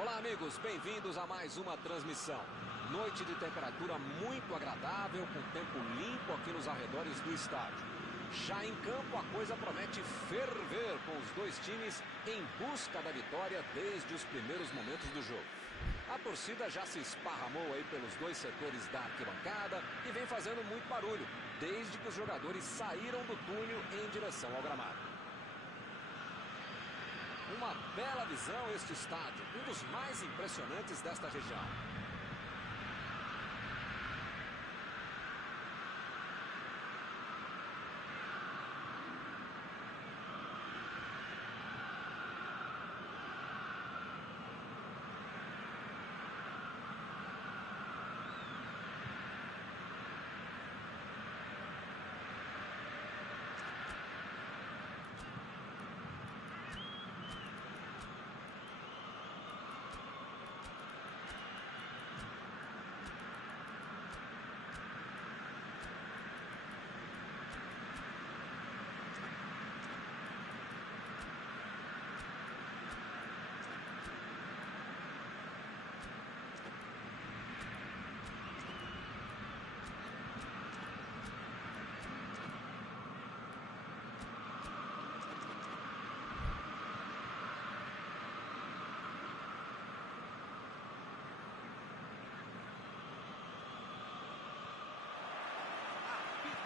Olá, amigos, bem-vindos a mais uma transmissão. Noite de temperatura muito agradável, com tempo limpo aqui nos arredores do estádio. Já em campo, a coisa promete ferver, com os dois times em busca da vitória desde os primeiros momentos do jogo. A torcida já se esparramou aí pelos dois setores da arquibancada e vem fazendo muito barulho, desde que os jogadores saíram do túnel em direção ao gramado. Uma bela visão este estádio, um dos mais impressionantes desta região.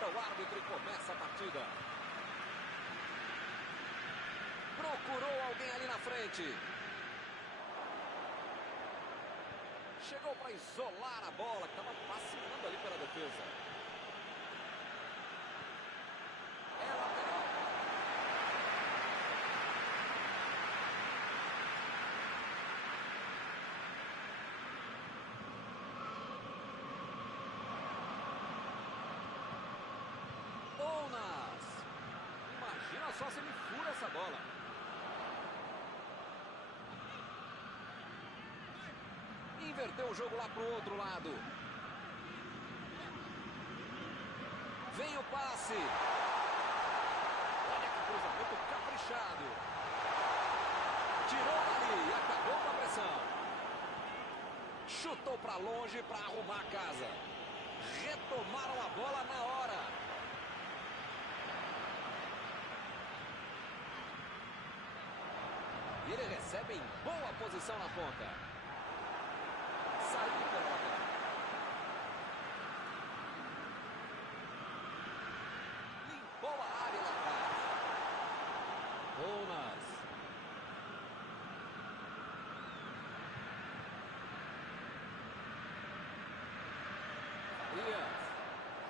O árbitro começa a partida. Procurou alguém ali na frente. Chegou para isolar a bola, que estava passeando ali pela defesa. É lateral. Imagina só se ele fura essa bola. Inverteu o jogo lá pro outro lado. Vem o passe. Olha que cruzamento caprichado. Tirou ali e acabou com a pressão. Chutou para longe para arrumar a casa. Retomaram a bola na hora. E ele recebe em boa posição na ponta. Saiu pela lateral. Limpou a área lá atrás. Bonas.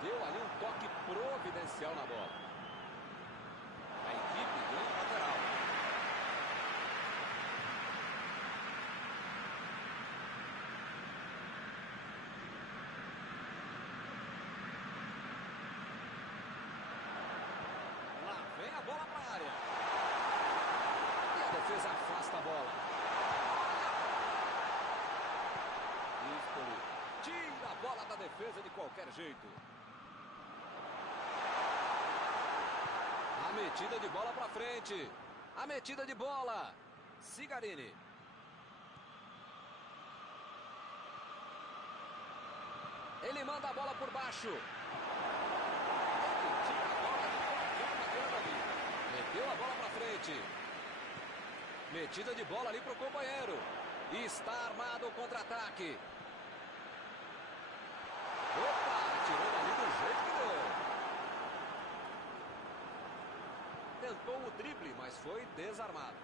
Deu ali um toque providencial na bola. A equipe ganha lateral. Vem a bola para a área. E a defesa afasta a bola. Isto tira a bola da defesa de qualquer jeito. A metida de bola para frente. A metida de bola. Cigarini. Ele manda a bola por baixo. Meteu a bola para frente. Metida de bola ali para o companheiro. E está armado o contra-ataque. Opa, tirou ali do jeito que deu. Tentou o drible, mas foi desarmado.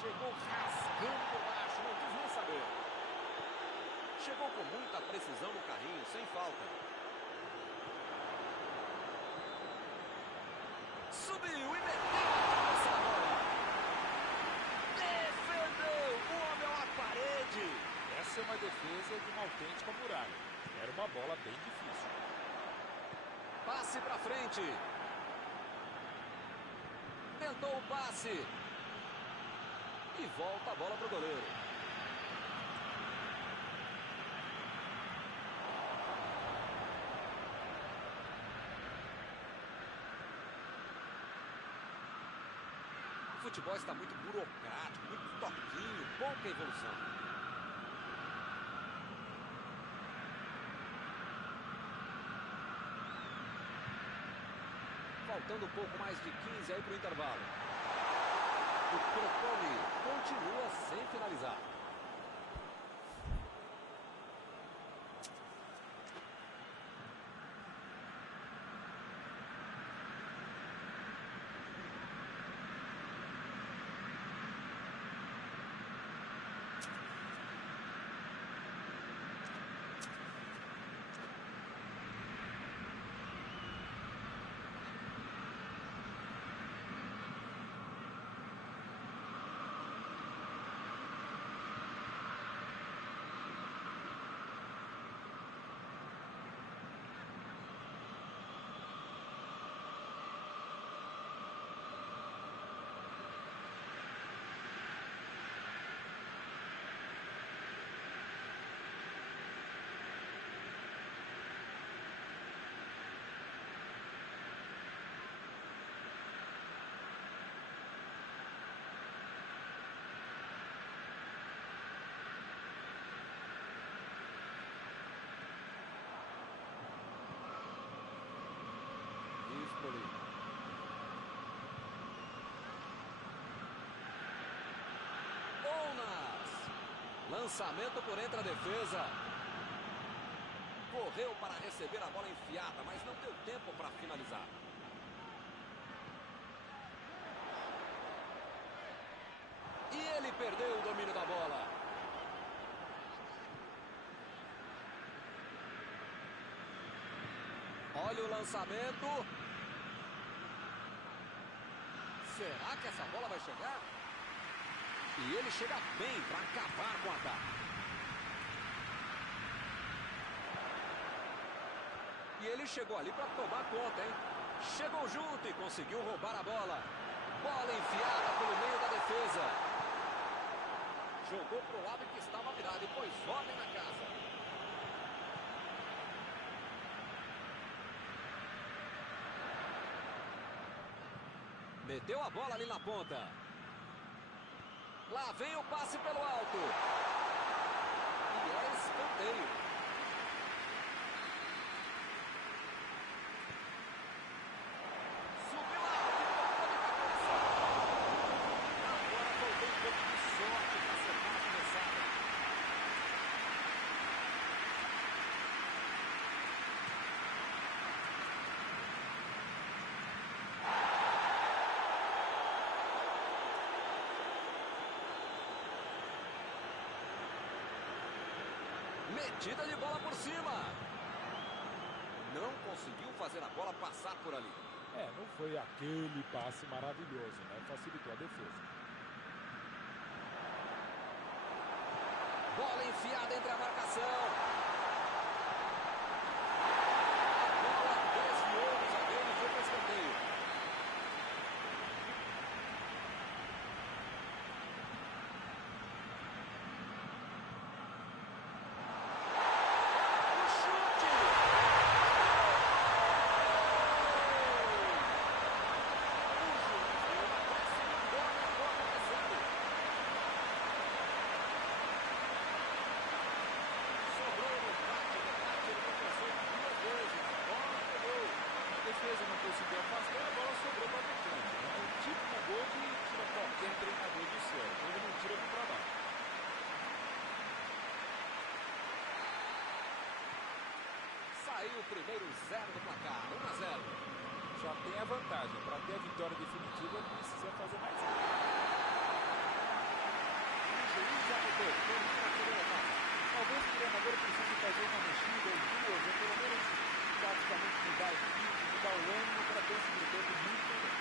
Chegou rasgando por baixo, não quis nem saber. Chegou com muita precisão no carrinho, sem falta. Subiu e meteu a bola. Defendeu o homem à parede. Essa é uma defesa de uma autêntica muralha. Era uma bola bem difícil. Passe para frente. Tentou o passe. E volta a bola para o goleiro. futebol está muito burocrático, muito toquinho, pouca evolução. Faltando um pouco mais de 15 aí para o intervalo. O Crotone continua sem finalizar. Lançamento por entre a defesa. Correu para receber a bola enfiada, mas não deu tempo para finalizar. E ele perdeu o domínio da bola. Olha o lançamento. Será que essa bola vai chegar? E ele chega bem para acabar com o ataque. E ele chegou ali para tomar conta, hein? Chegou junto e conseguiu roubar a bola. Bola enfiada pelo meio da defesa. Jogou para o lado que estava virado e pôs ordem na casa. Meteu a bola ali na ponta. Lá vem o passe pelo alto. E é escanteio. Subiu alto e tocou de cabeça. Agora faltou um pouco de sorte para acertar a cabeçada. Metida de bola por cima. Não conseguiu fazer a bola passar por ali. Não foi aquele passe maravilhoso, né? Facilitou a defesa. Bola enfiada entre a marcação. A bola desviou o zagueiro e foi para o escanteio. Saiu o primeiro 0 do placar, 1-0. Já tem a vantagem. Para ter a vitória definitiva, precisa fazer mais um. O juiz já mudou, termina a primeira etapa. Talvez o treinador precise fazer uma mexida ou duas, ou pelo menos praticamente mudar a equipe, mudar o ânimo para ter um segundo tempo muito melhor.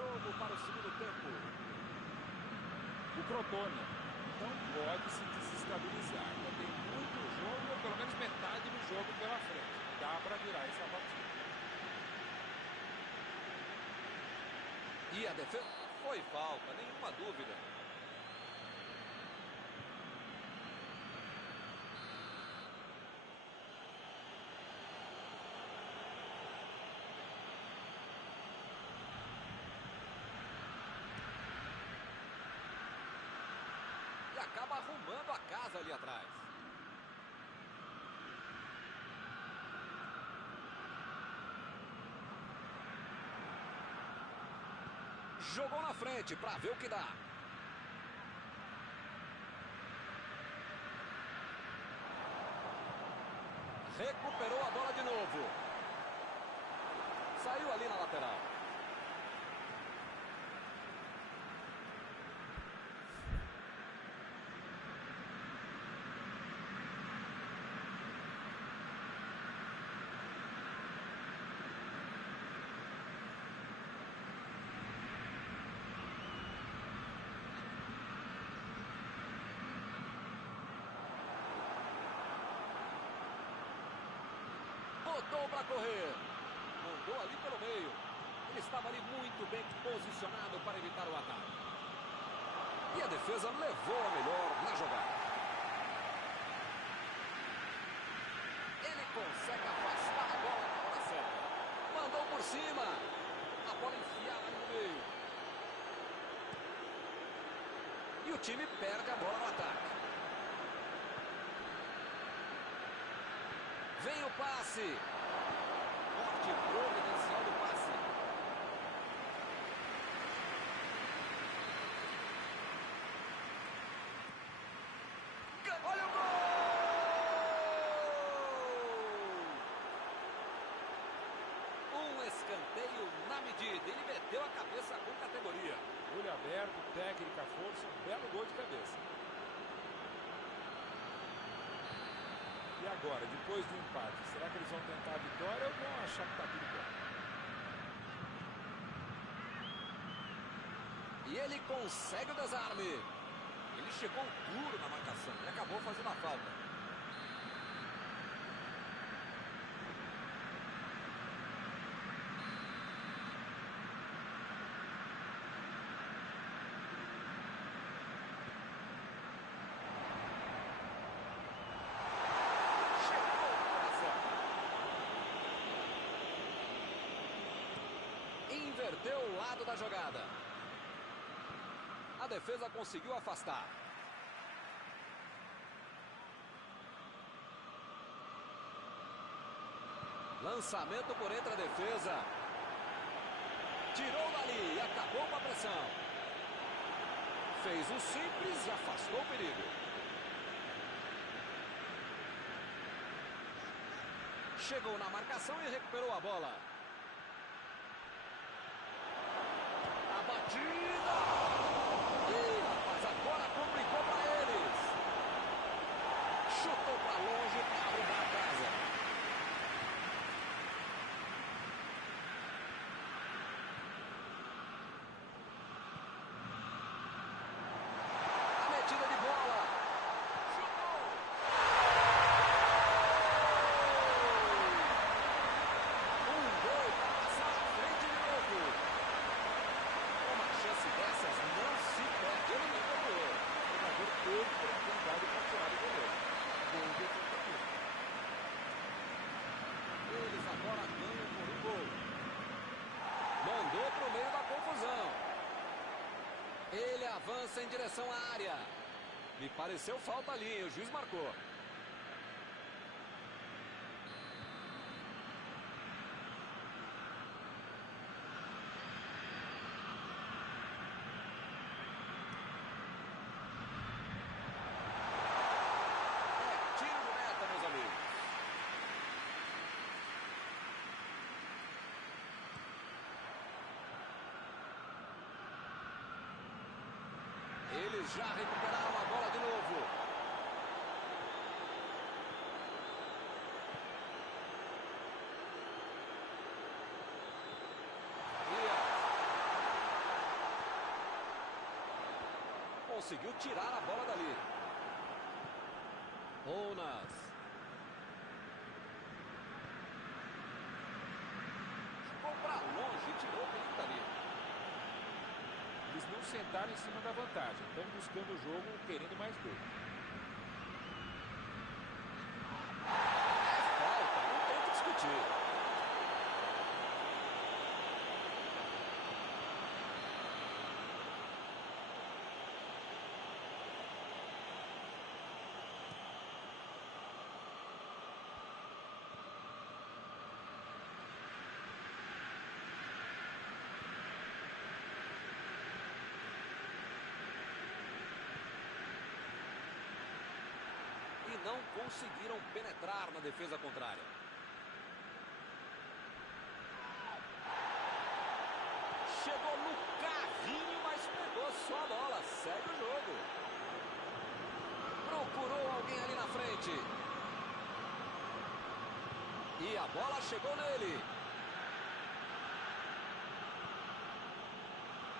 jogo para o segundo tempo. O Crotone. Não pode se desestabilizar. Ainda tem muito jogo, ou pelo menos metade do jogo pela frente. Dá para virar essa partida. E a defesa? Foi falta, nenhuma dúvida. E acaba arrumando a casa ali atrás. Jogou na frente para ver o que dá. Recuperou a bola de novo. Saiu ali na lateral. Botou para correr. Mandou ali pelo meio. Ele estava ali muito bem posicionado para evitar o ataque. E a defesa levou a melhor na jogada. Ele consegue afastar a bola na hora certa. Mandou por cima. A bola enfiada ali no meio. E o time perde a bola no ataque. Vem o passe. Corte providencial do passe. Olha o gol! Um escanteio na medida. Ele meteu a cabeça com categoria. Olho aberto, técnica, força, um belo gol de cabeça. E agora, depois do empate, será que eles vão tentar a vitória ou vão achar que está tudo bem? E ele consegue o desarme. Ele chegou duro na marcação e acabou fazendo a falta. Inverteu o lado da jogada. A defesa conseguiu afastar. Lançamento por entre a defesa. Tirou dali e acabou com a pressão. Fez o simples e afastou o perigo. Chegou na marcação e recuperou a bola. A batida! Ih, rapaz, agora complicou para eles. Chutou para longe para arrumar a casa. A metida de bola. Chutou! Um gol para passar à frente de novo. Uma chance dessas não se perde. Ele não ganhou. O jogador teve oportunidade para tirar o goleiro. Gol de tentativa. Eles agora ganham por um gol. Mandou para o meio da confusão. Ele avança em direção à área. Me pareceu falta ali, o juiz marcou. É tiro de meta, meus amigos. Eles já recuperaram a bola de novo. Dias. conseguiu tirar a bola dali. Ounas. Ficou para longe, tirou o perigo dali. Eles não sentaram em cima da vantagem. Estão buscando o jogo, querendo mais gol. É falta, não tem o que discutir. Não conseguiram penetrar na defesa contrária. Chegou no carrinho, mas pegou só a bola. Segue o jogo. Procurou alguém ali na frente. E a bola chegou nele.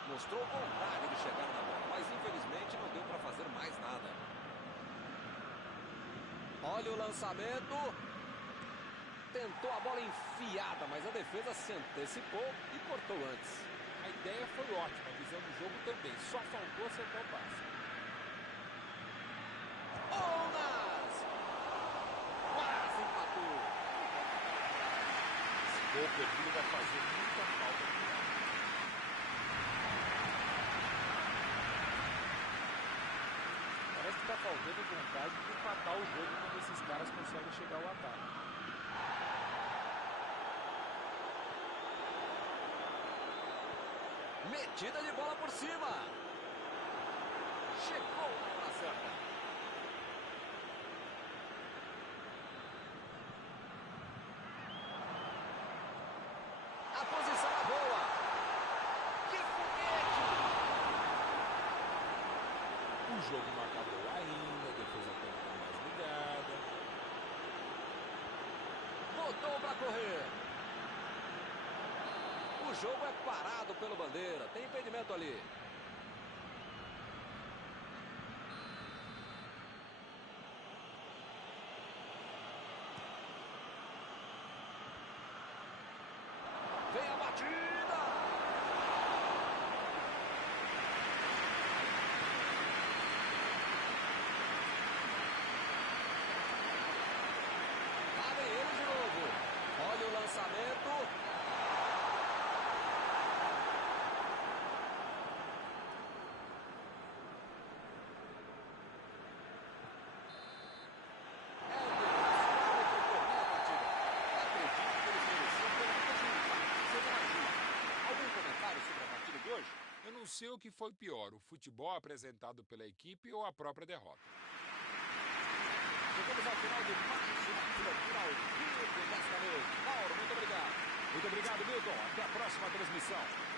Mostrou vontade de chegar na bola, mas infelizmente não deu para fazer mais nada. Olha o lançamento. Tentou a bola enfiada, mas a defesa se antecipou e cortou antes. A ideia foi ótima, a visão do jogo também. Só faltou acertar o passe. Ounas! Quase empatou. Esse gol perdido vai fazer muita falta no final. Parece que está faltando vontade de empatar o jogo quando esses caras conseguem chegar ao ataque. Metida de bola por cima. Chegou na hora certa. A posição é boa. Que foguete! O jogo não acabou ainda, a defesa tem que estar mais ligada. Botou para correr. O jogo é parado pelo bandeira. Tem impedimento ali. Vem a batida. Lá vem ele de novo. Olha o lançamento. Eu não sei o que foi pior, o futebol apresentado pela equipe ou a própria derrota. Chegamos ao final de mais uma cobertura ao vivo desta noite. Mauro, muito obrigado. Muito obrigado, Milton. Até a próxima transmissão.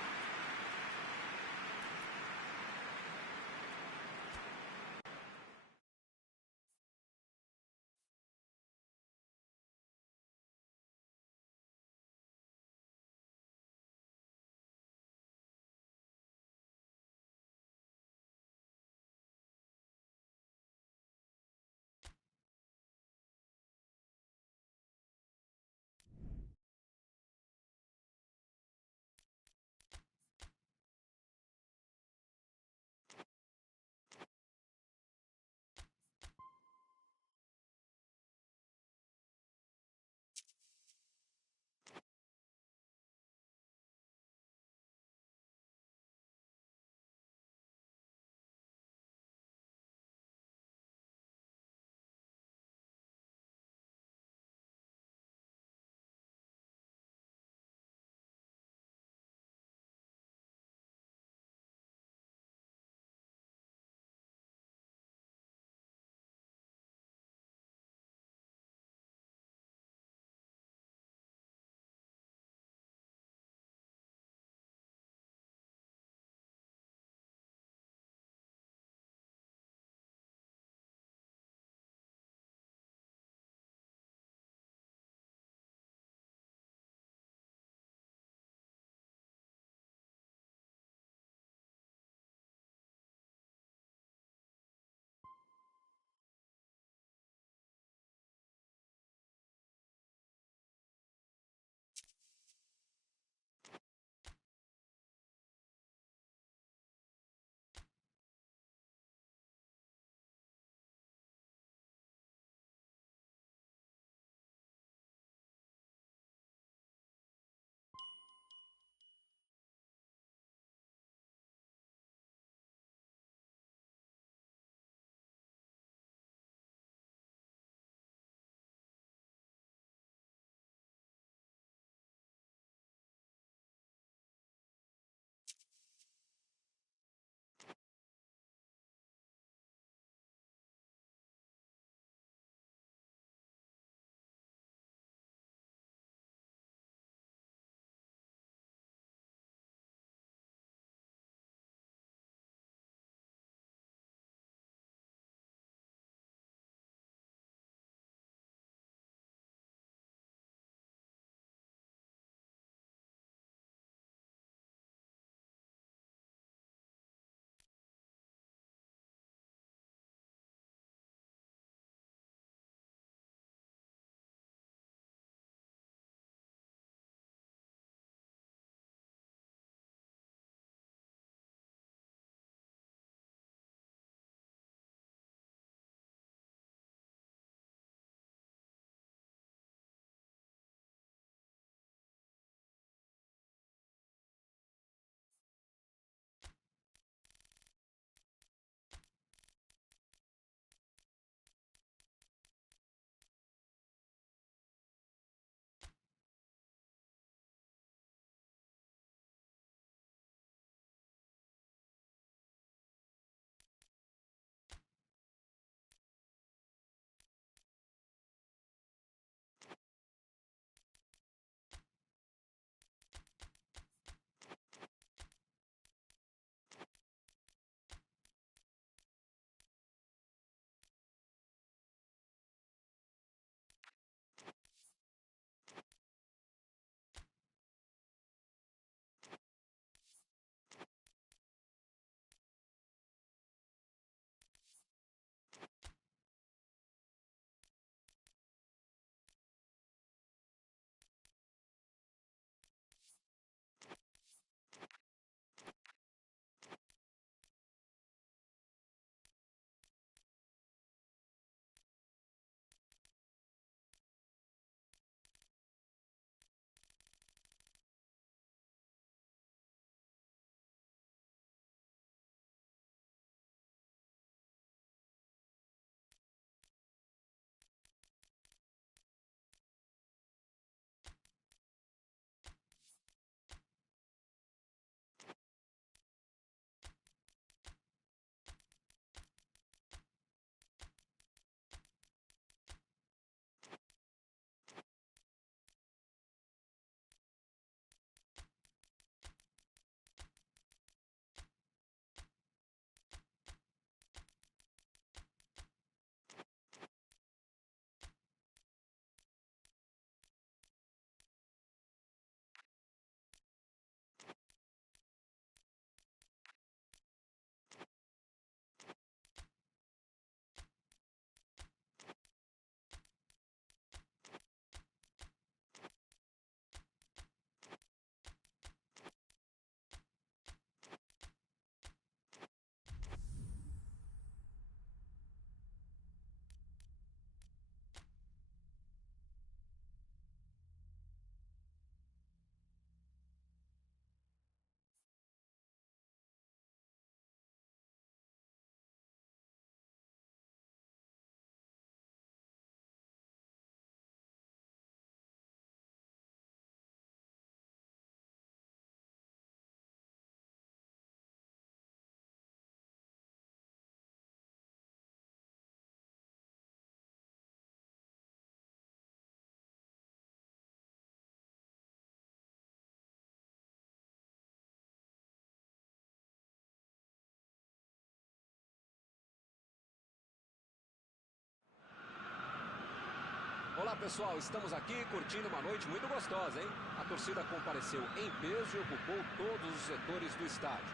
Olá pessoal, estamos aqui curtindo uma noite muito gostosa, hein? A torcida compareceu em peso e ocupou todos os setores do estádio.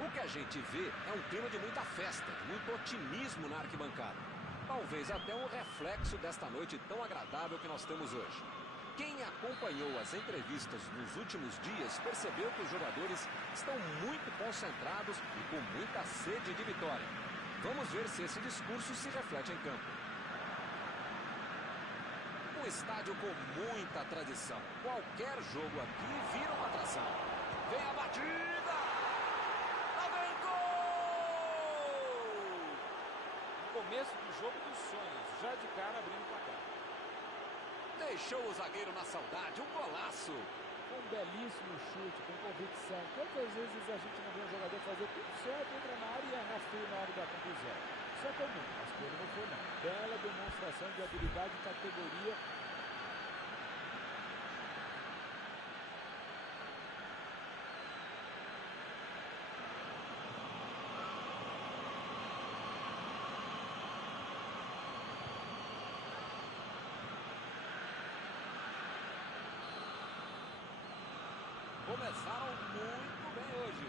O que a gente vê é um clima de muita festa, de muito otimismo na arquibancada. Talvez até um reflexo desta noite tão agradável que nós temos hoje. Quem acompanhou as entrevistas nos últimos dias percebeu que os jogadores estão muito concentrados e com muita sede de vitória. Vamos ver se esse discurso se reflete em campo. Um estádio com muita tradição. Qualquer jogo aqui vira uma atração. Vem a batida! Lá vem gol! Começo do jogo dos sonhos, já de cara abrindo o placar. Deixou o zagueiro na saudade, um golaço. Um belíssimo chute, com convicção. Quantas vezes a gente não vê um jogador fazer tudo certo, entra na área e erra feio na hora da conclusão. Isso é comum, mas que ele não foi não. Bela demonstração de habilidade e categoria. Começaram muito bem hoje.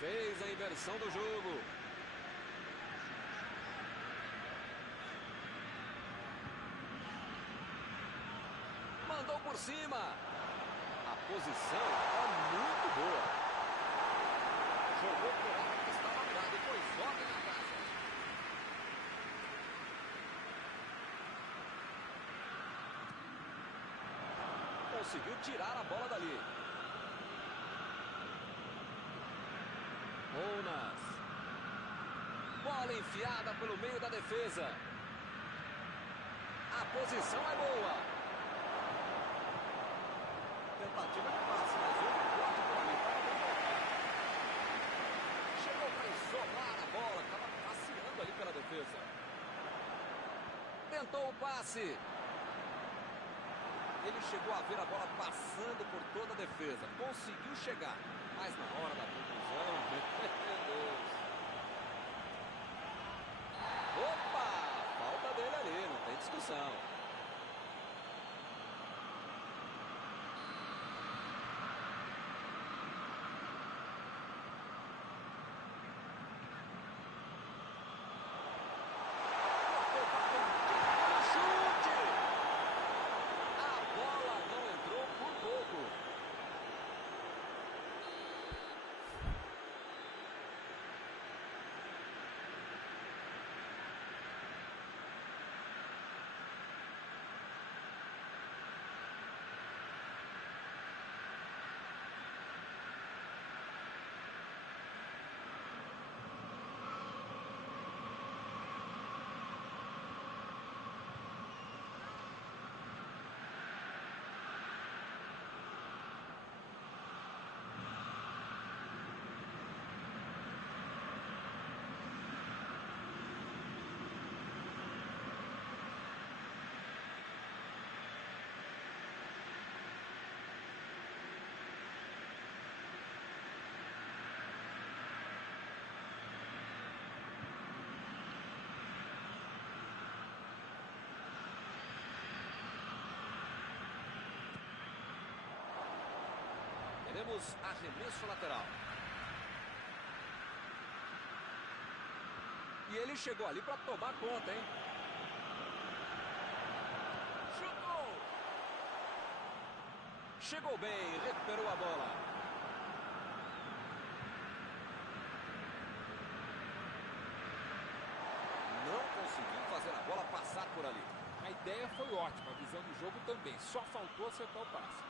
Fez a inversão do jogo. Mandou por cima. A posição é muito boa. Jogou por área que estava lá, depois volta na casa. Conseguiu tirar a bola dali. Ounas. Bola enfiada pelo meio da defesa. A posição é boa. Tentativa de passe, mas houve um corte por ali para não tocar. Chegou para isolar a bola, estava passeando ali pela defesa. Tentou o passe. Ele chegou a ver a bola passando por toda a defesa. Conseguiu chegar, mas na hora da conclusão, meu Deus. Opa! Falta dele ali, não tem discussão. Teremos arremesso lateral. E ele chegou ali para tomar conta, hein? Chutou! Chegou bem, recuperou a bola. Não conseguiu fazer a bola passar por ali. A ideia foi ótima, a visão do jogo também. Só faltou acertar o passe.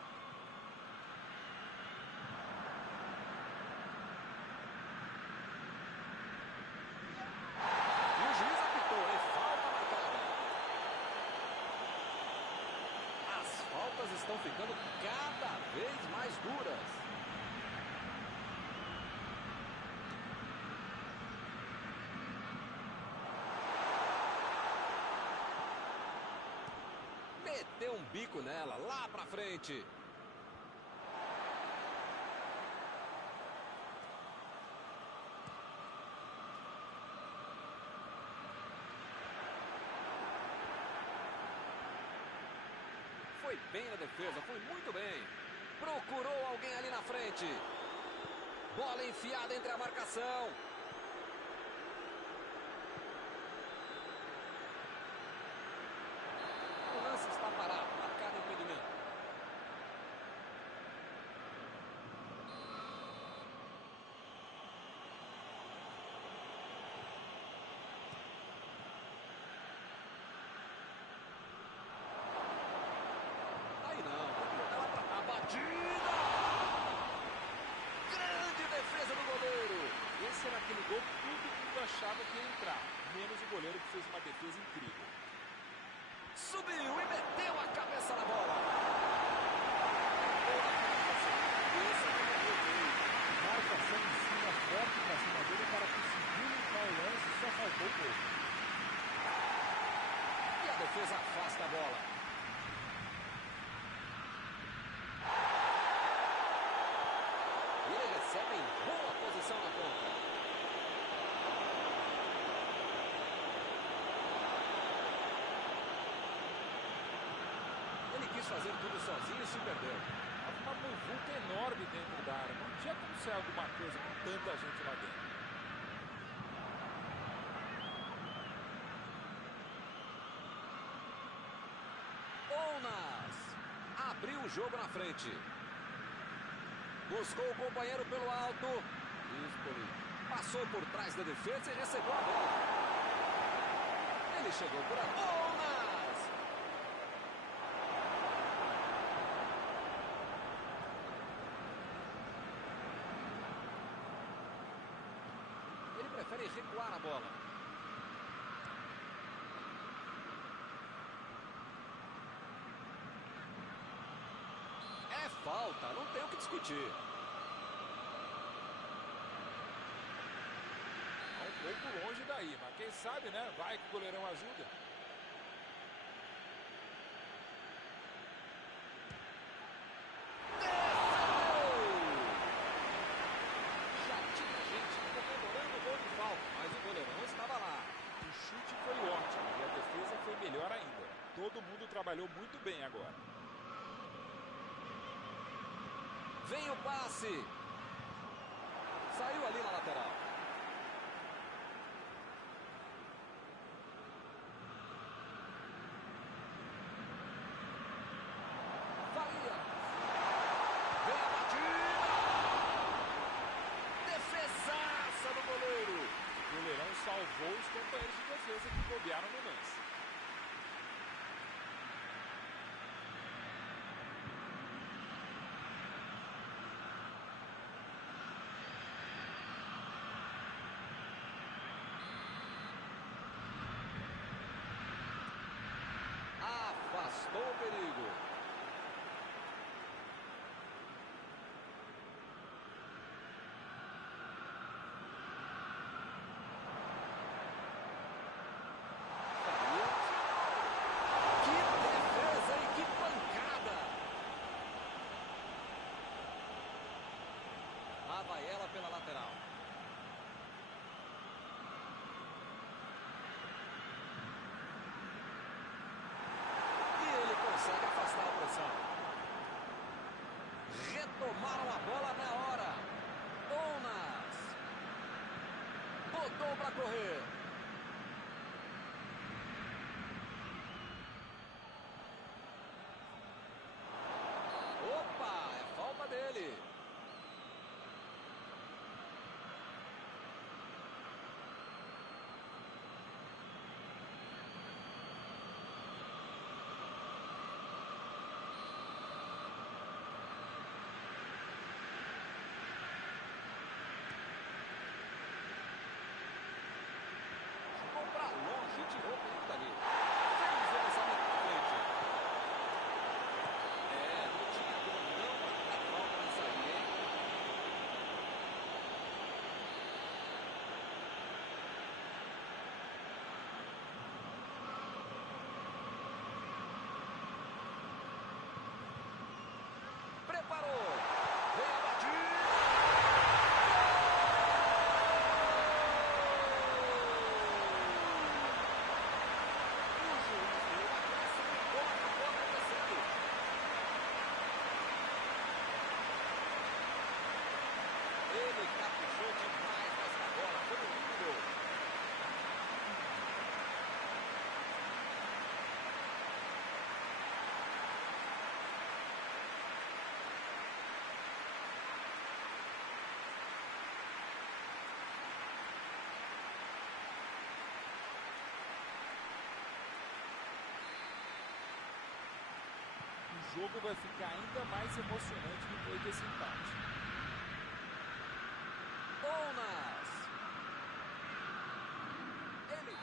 Estão ficando cada vez mais duras. Meteu um bico nela, lá pra frente. Foi bem na defesa, foi muito bem. Procurou alguém ali na frente. Bola enfiada entre a marcação. O lance está parado, marcado impedimento. Aí não, ela pra a batida! Grande defesa do goleiro. Esse era aquele gol que todo mundo achava que ia entrar, menos o goleiro que fez uma defesa incrível. Subiu e meteu a cabeça na bola. Esse é o gol dele. Marcação em cima, forte pra cima dele, para conseguir limpar o lance, só faltou o gol. E a defesa afasta a bola. E ele recebe em boa posição na ponta. Ele quis fazer tudo sozinho e se perdeu. Tava uma muvuca enorme dentro da área. Não tinha como ser alguma coisa com tanta gente lá dentro. Ounas abriu o jogo na frente. Buscou o companheiro pelo alto. Espoli passou por trás da defesa e recebeu a bola. Ele chegou por ali. Ounas! Ele prefere recuar a bola. É falta, não tem o que discutir. Tá um pouco longe daí, mas quem sabe, né? Vai que o goleirão ajuda. Já tinha gente comemorando o gol de falta, mas o goleirão estava lá. O chute foi ótimo e a defesa foi melhor ainda. Todo mundo trabalhou muito bem agora. Vem o passe. Saiu ali na lateral. Faria. Vem a batida. Defesaça do goleiro. O goleirão salvou os companheiros de defesa que bobearam no lance. Afastou o perigo. Faria. Que defesa e que pancada. Lá vai ela pela lateral. Consegue afastar a pressão. Retomaram a bola na hora. Ounas botou para correr. Opa, é falta dele. jogo vai ficar ainda mais emocionante depois desse empate. Ounas. Ele.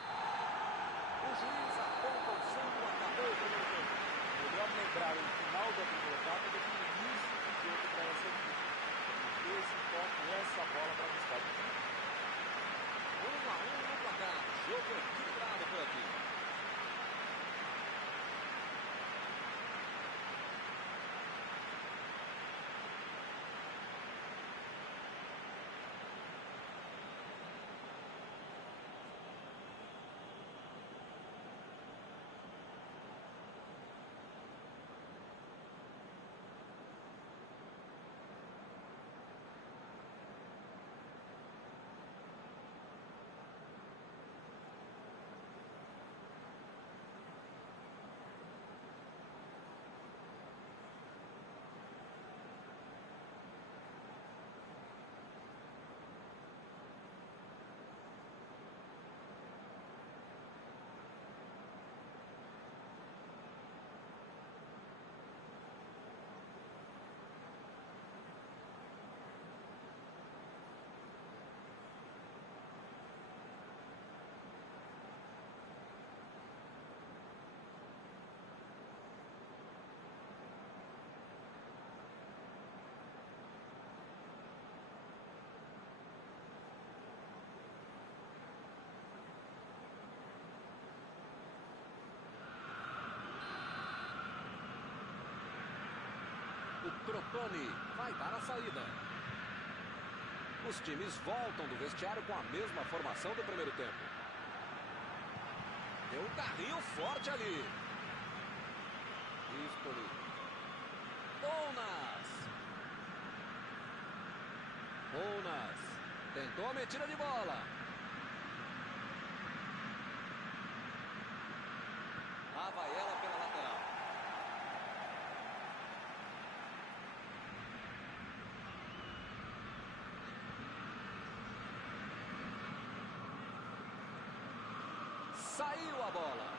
O juiz aponta o centro, acabou o primeiro tempo. Melhor lembrar o final da primeira etapa do que o início do jogo para essa equipe. Esse toque, essa bola para buscar de campo. 1-1 no placar. Jogo equilibrado por aqui. O Crotone vai dar a saída. Os times voltam do vestiário com a mesma formação do primeiro tempo. Deu um carrinho forte ali. Espoli. Ounas. Ounas. Tentou a metida de bola. Lá vai ela pela lateral. Saiu a bola.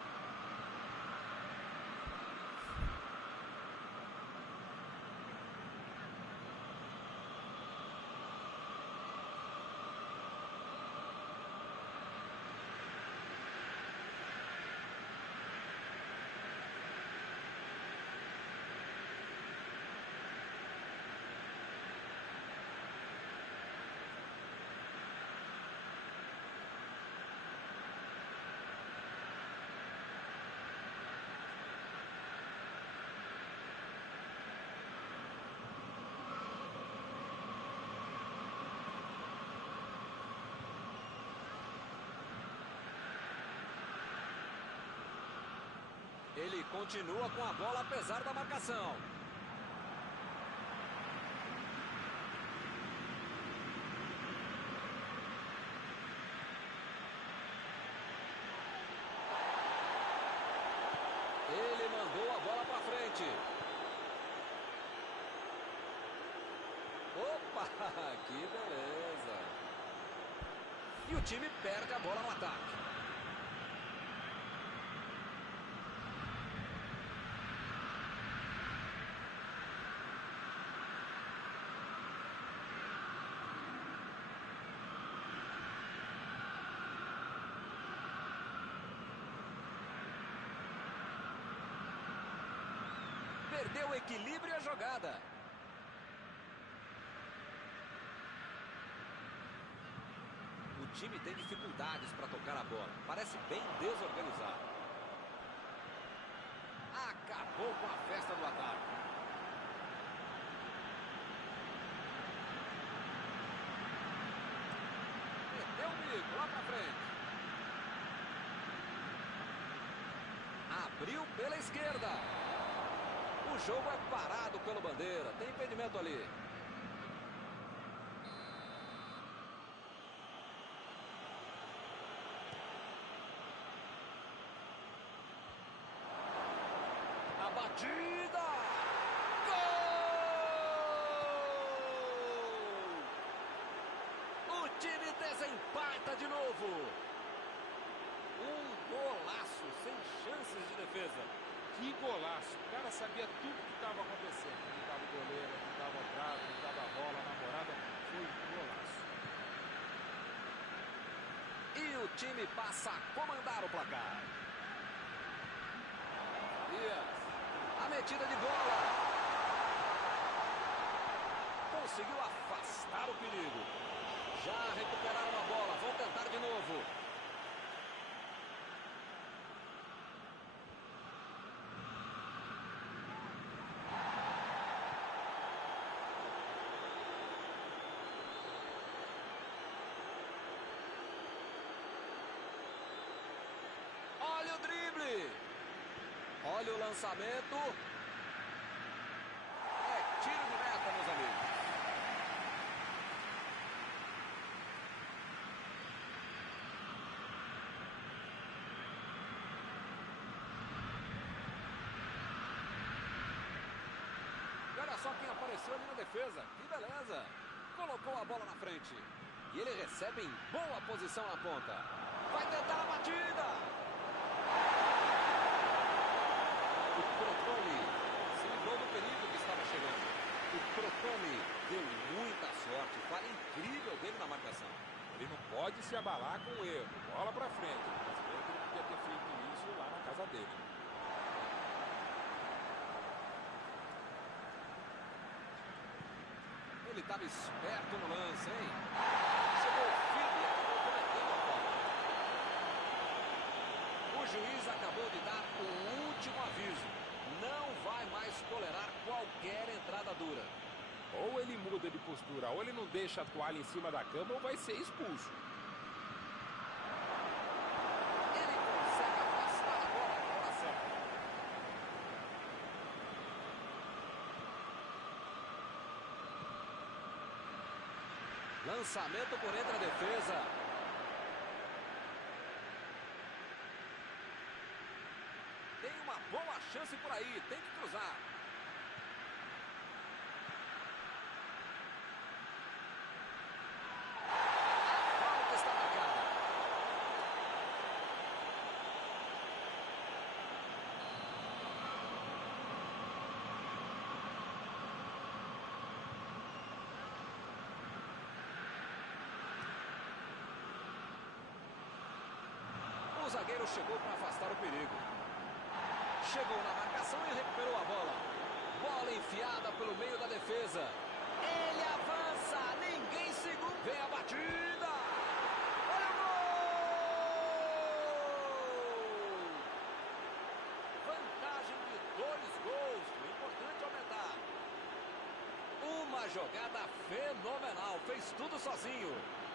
Ele continua com a bola apesar da marcação. Ele mandou a bola para frente. Opa, que beleza. E o time perde a bola no ataque. Perdeu o equilíbrio e a jogada. O time tem dificuldades para tocar a bola. Parece bem desorganizado. Acabou com a festa do ataque. Meteu o bico lá para frente. Abriu pela esquerda. O jogo é parado pelo bandeira. Tem impedimento ali. A batida. Gol! O time desempata de novo. Um golaço sem chances de defesa. Que golaço. O cara sabia tudo que estava acontecendo. Onde estava o goleiro, onde estava o trave, onde estava a bola, a namorada. Foi um golaço. E o time passa a comandar o placar. A metida de bola. Conseguiu afastar o perigo. Já recuperaram a bola. Vão tentar de novo. Olha o drible. Olha o lançamento. É tiro de meta, meus amigos. E olha só quem apareceu ali na defesa. Que beleza. Colocou a bola na frente. E ele recebe em boa posição na ponta. Vai tentar a batida. O Crotone se livrou do perigo que estava chegando. O Crotone deu muita sorte. Falha incrível dele na marcação. Ele não pode se abalar com o erro. Bola pra frente. Mas ele podia ter feito isso lá na casa dele. Ele estava esperto no lance, hein? Chegou o fim e acabou cometendo a falta. O juiz acabou de dar o último aviso. Não vai mais tolerar qualquer entrada dura. Ou ele muda de postura, ou ele não deixa a toalha em cima da cama, ou vai ser expulso. Ele consegue afastar a bola na hora certa. Lançamento por entre a defesa. Tem uma boa chance por aí, tem que cruzar. A falta está marcada. O zagueiro chegou para afastar o perigo. Chegou na marcação e recuperou a bola. Bola enfiada pelo meio da defesa. Ele avança, ninguém segura. Vem a batida. Olha o gol! Vantagem de 2 gols. O importante é aumentar. Uma jogada fenomenal. Fez tudo sozinho.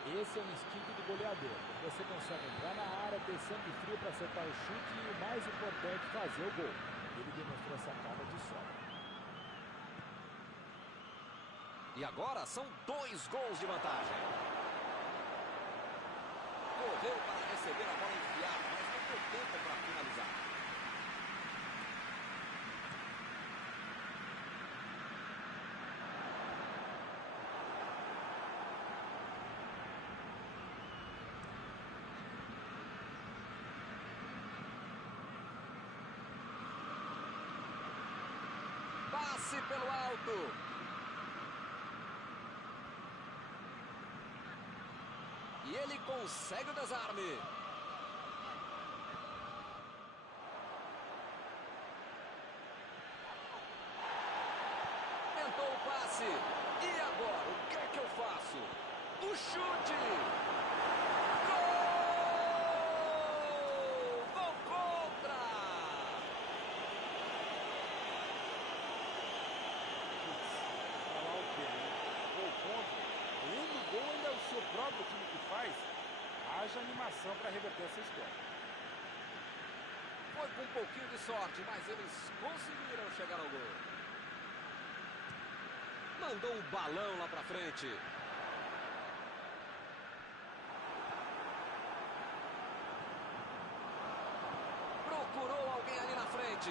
Esse é um instinto de goleador. Você consegue entrar na área, ter sangue frio para acertar o chute e, o mais importante, fazer o gol. Ele demonstrou essa calma de sobra. E agora são 2 gols de vantagem. Correu para receber a bola enfiada, mas não deu tempo para finalizar. Passe pelo alto. E ele consegue o desarme. Tentou o passe. E agora, o que é que eu faço? O chute. O próprio time que faz, haja animação para reverter essa história. Foi com um pouquinho de sorte, mas eles conseguiram chegar ao gol. Mandou um balão lá para frente. Procurou alguém ali na frente.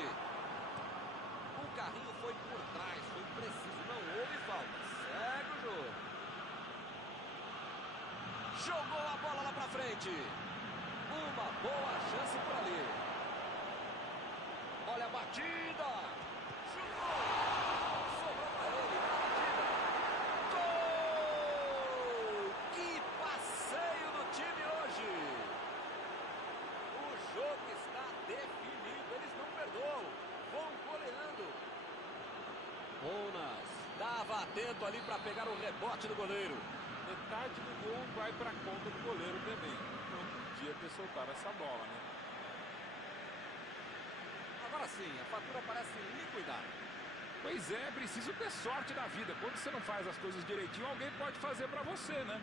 O carrinho foi por trás, foi preciso, não houve falta. Segue o jogo. Jogou a bola lá pra frente. Uma boa chance por ali. Olha a batida. Chutou. Sobrou para ele na batida. Gol! Que passeio do time hoje. O jogo está definido. Eles não perdoam. Vão goleando. Bonas estava atento ali para pegar o rebote do goleiro. Metade do gol vai para conta do goleiro também. Não podia ter soltado essa bola, né? Agora sim, a fatura parece liquidada. Pois é, preciso ter sorte da vida. Quando você não faz as coisas direitinho, alguém pode fazer para você, né?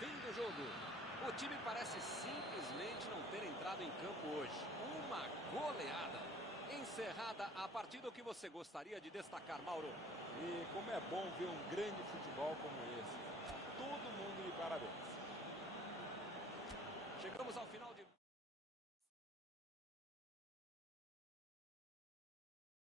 Fim do jogo. O time parece simplesmente não ter entrado em campo hoje. Uma goleada. Encerrada a partida, o que você gostaria de destacar, Mauro? E como é bom ver um grande futebol como esse. Todo mundo de parabéns. Chegamos ao final de...